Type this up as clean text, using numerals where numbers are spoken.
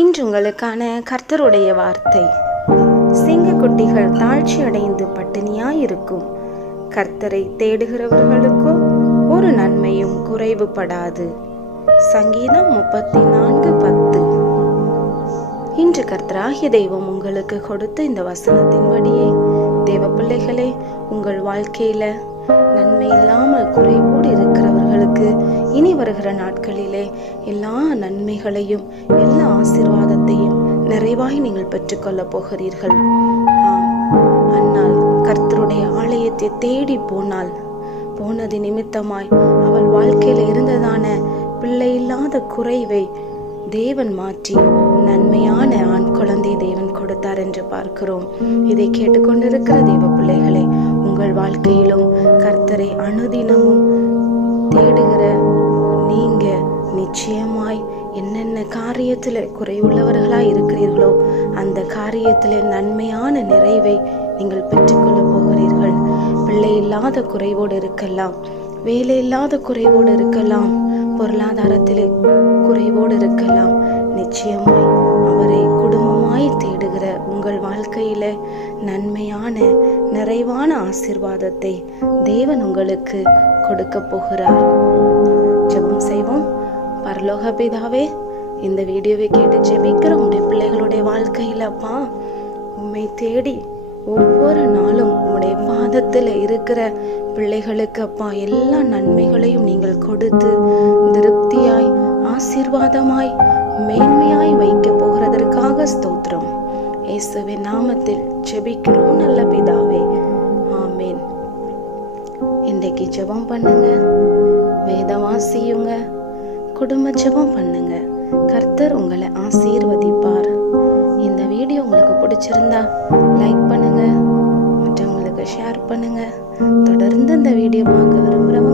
இன்று உங்களுக்கான கர்த்தருடைய வார்த்தை. சிங்கக்குட்டிகள் தாழ்ச்சி அடைந்து பட்டினியாயிருக்கும், கர்த்தரை தேடுகிறவர்களுக்கோ ஒரு நன்மையும் குறைவுபடாது. சங்கீதம் 34:10. இன்று கர்த்தராகிய தெய்வம் உங்களுக்கு கொடுத்த இந்த வசனத்தின்படியே தேவ பிள்ளைகளே, உங்கள் வாழ்க்கையில நன்மை இல்லாமல் குறைவோடு இருக்கிறவர்களுக்கு இனி வருகிற நாட்களிலே எல்லா நன்மைகளையும் எல்லா ஆசீர்வாதத்தையும் நிறைவாய் நீங்கள் பெற்றுக்கொள்ள போகிறீர்கள். அன்னாள் கர்த்தருடைய ஆலயத்தை தேடி போனது நிமித்தமாய் அவள் வாழ்க்கையில இருந்ததான பிள்ளை இல்லாத குறைவை தேவன் மாற்றி நன்மையான ஆண் குழந்தை தேவன் கொடுத்தார் என்று பார்க்கிறோம். இதை கேட்டுக்கொண்டிருக்கிற தேவ பிள்ளைகளே, உங்கள் வாழ்க்கையிலும் கர்த்தரை அனுதினமும் தேடுகிற நீங்க நிச்சயமாய் என்னென்ன காரியத்துல குறைவுள்ளவர்களாய் இருக்கிறீர்களோ அந்த காரியத்திலே நன்மையான நிறைவை நீங்கள் பெற்றுக்கொள்ள போகிறீர்கள். பிள்ளை இல்லாத குறைவோடு இருக்கலாம், வேலை இல்லாத குறைவோடு இருக்கலாம், பொருளாதாரத்திலே குறைவோடு இருக்கலாம். நிச்சயமாய் அவரை குடும்பமாய் தேடுகிற உங்கள் வாழ்க்கையில நன்மையான நிறைவான ஆசீர்வாதத்தை தேவன் உங்களுக்கு கொடுக்க போகிறார். ஜெபம் செய்வோம். பரலோக பிதாவே, இந்த வீடியோவை கேட்டு ஜெபிக்கிற உங்களுடைய பிள்ளைகளுடைய வாழ்க்கையில அப்பா, உம்மை தேடி ஒவ்வொரு நாளும் உம்முடைய பாதத்துல இருக்கிற பிள்ளைகளுக்கு அப்பா எல்லா நன்மைகளையும் நீங்கள் கொடுத்து திருப்தியாய் ஆசீர்வாதமாய் மேன்மையாய் வைக்க போகிறதற்காக ஸ்தோத்திரம். இயேசுவின் நாமத்தில் ஜெபிக்கிறோம் நல்ல பிதாவே, ஆமேன். இன்றைக்கு ஜெபம் பண்ணுங்க, வேதம் வாசியுங்க, குடும்ப ஜெபம் பண்ணுங்க. கர்த்தர் உங்களை ஆசீர்வதிப்பார். இந்த வீடியோ உங்களுக்கு பிடிச்சிருந்தா லைக் பண்ணுங்க, மற்றவங்களுக்கு ஷேர் பண்ணுங்க. தொடர்ந்து இந்த வீடியோ பார்க்க விரும்புகிறவங்க